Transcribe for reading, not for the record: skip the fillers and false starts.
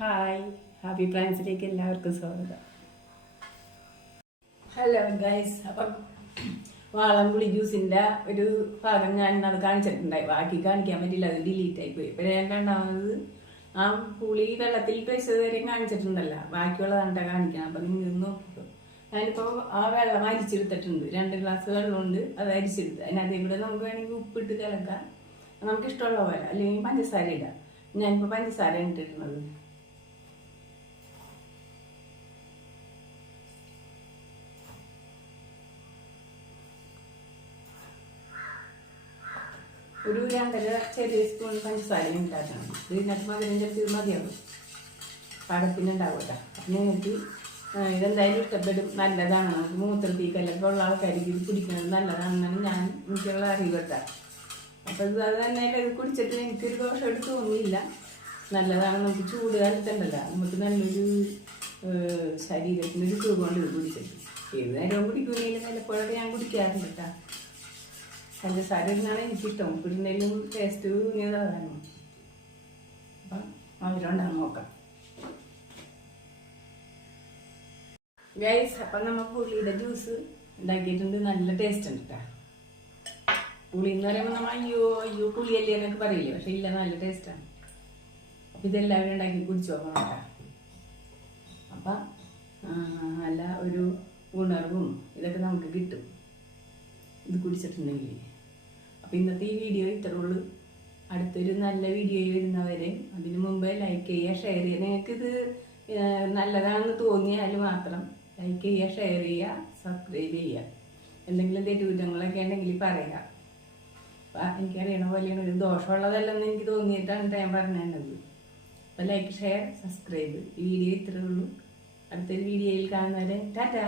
Hi, happy പ്ലാൻസിലേക്ക് എല്ലാവർക്കും സ്വാഗതം. Hello guys, അപ്പം വാളംപുളി ജ്യൂസിൻ്റെ ഒരു ഭാഗം ഞാൻ അത് കാണിച്ചിട്ടുണ്ടായി. ബാക്കി കാണിക്കാൻ പറ്റില്ല, അത് ഡിലീറ്റ് ആയി പോയി. ഇപ്പം ഞാൻ രണ്ടാമത് ആ പുളി വെള്ളത്തിൽ വെച്ചത് വരെയും കാണിച്ചിട്ടുണ്ടല്ലോ, ബാക്കിയുള്ളതാണ് കാണിക്കണം. അപ്പം നിങ്ങൾ നോക്കിക്കോ. ഞാനിപ്പോൾ ആ വെള്ളം അരിച്ചെടുത്തിട്ടുണ്ട്. 2 ഗ്ലാസ് വെള്ളമുണ്ട്, അത് അരിച്ചെടുത്ത്. അതിനകത്ത് ഇവിടെ നമുക്ക് വേണമെങ്കിൽ ഉപ്പിട്ട് കലക്കാം, നമുക്ക് ഇഷ്ടമുള്ള പോലെ, അല്ലെങ്കിൽ പഞ്ചസാര ഇടാം. ഞാനിപ്പോൾ പഞ്ചസാര ഇട്ടിരുന്നത്. ഒരു 2.5 ചെറിയ സ്പൂൺ പഞ്ചസാരയും ഉണ്ടാക്കണം. ഇതിനകത്ത് മധുരം ചേർത്ത് മതിയാവും, പഴത്തിനുണ്ടാവൂല. നിങ്ങൾക്ക് ഇതെന്തായാലും ഇഷ്ടപ്പെടും, നല്ലതാണ്. നമുക്ക് മൂത്രത്തിക്കല്ലൊക്കെ ഉള്ള ആൾക്കാർക്ക് ഇത് കുടിക്കുന്നത് നല്ലതാണെന്നാണ് എനിക്കുള്ള അറിവ് കേട്ടോ. അപ്പോൾ അത് തന്നെ ഇത് കുടിച്ചിട്ട് എനിക്കൊരു ദോഷമായിട്ട് തോന്നിയില്ല, നല്ലതാണ്. നമുക്ക് ചൂട് കാലത്തുണ്ടല്ലോ, നമുക്ക് നല്ലൊരു ശരീരത്തിനൊരു സുഖമുണ്ട് ഇത് കുടിച്ചിട്ട്. ഏത് നേരവും കുടിക്കുന്നില്ല, ചിലപ്പോഴൊക്കെ ഞാൻ കുടിക്കാറുണ്ട് കേട്ടോ. പഞ്ചസാര ഇടുന്നതാണ് എനിക്കിഷ്ടം, ഉപ്പിടുന്നതിലും ടേസ്റ്റ് തോന്നിയതാണ്. അപ്പം അവരുണ്ടാകും നോക്കാം ഗൈസ്. അപ്പം നമ്മൾ പുളിയുടെ ജ്യൂസ് ഉണ്ടാക്കിയിട്ടുണ്ട്, നല്ല ടേസ്റ്റ് ഉണ്ട് കേട്ടോ. പുളി എന്ന് പറയുമ്പോൾ നമ്മൾ അയ്യോ പുളിയല്ലേ എന്നൊക്കെ പറയില്ലേ, പക്ഷെ ഇല്ല, നല്ല ടേസ്റ്റാണ്. അപ്പം ഇതെല്ലാവരും ഉണ്ടാക്കി കുടിച്ചു നോക്കണം കേട്ടോ. അപ്പം നല്ല ഒരു ഉണർവും ഇതൊക്കെ നമുക്ക് കിട്ടും ഇത് കുടിച്ചിട്ടുണ്ടെങ്കിൽ. അപ്പം ഇന്നത്തെ ഈ വീഡിയോ ഇത്രേ ഉള്ളൂ. അടുത്തൊരു നല്ല വീഡിയോ വരുന്നവരെ അതിന് മുമ്പേ ലൈക്ക് ചെയ്യുക, ഷെയർ ചെയ്യുക. നിങ്ങൾക്കിത് നല്ലതാണെന്ന് തോന്നിയാൽ മാത്രം ലൈക്ക് ചെയ്യുക, ഷെയർ ചെയ്യുക, സബ്സ്ക്രൈബ് ചെയ്യുക. എന്തെങ്കിലും തെറ്റുകുറ്റങ്ങളൊക്കെ ഉണ്ടെങ്കിൽ പറയുക. അപ്പം എനിക്കറിയണ പോലെയാണ്, ഒരു ദോഷമുള്ളതല്ലെന്ന് എനിക്ക് തോന്നിയിട്ടാണ് ഞാൻ പറഞ്ഞത്. അപ്പം ലൈക്ക്, ഷെയർ, സബ്സ്ക്രൈബ്. ഈ വീഡിയോ ഇത്രേ ഉള്ളൂ. അടുത്തൊരു വീഡിയോയിൽ കാണുന്നവരെ ടാറ്റാ.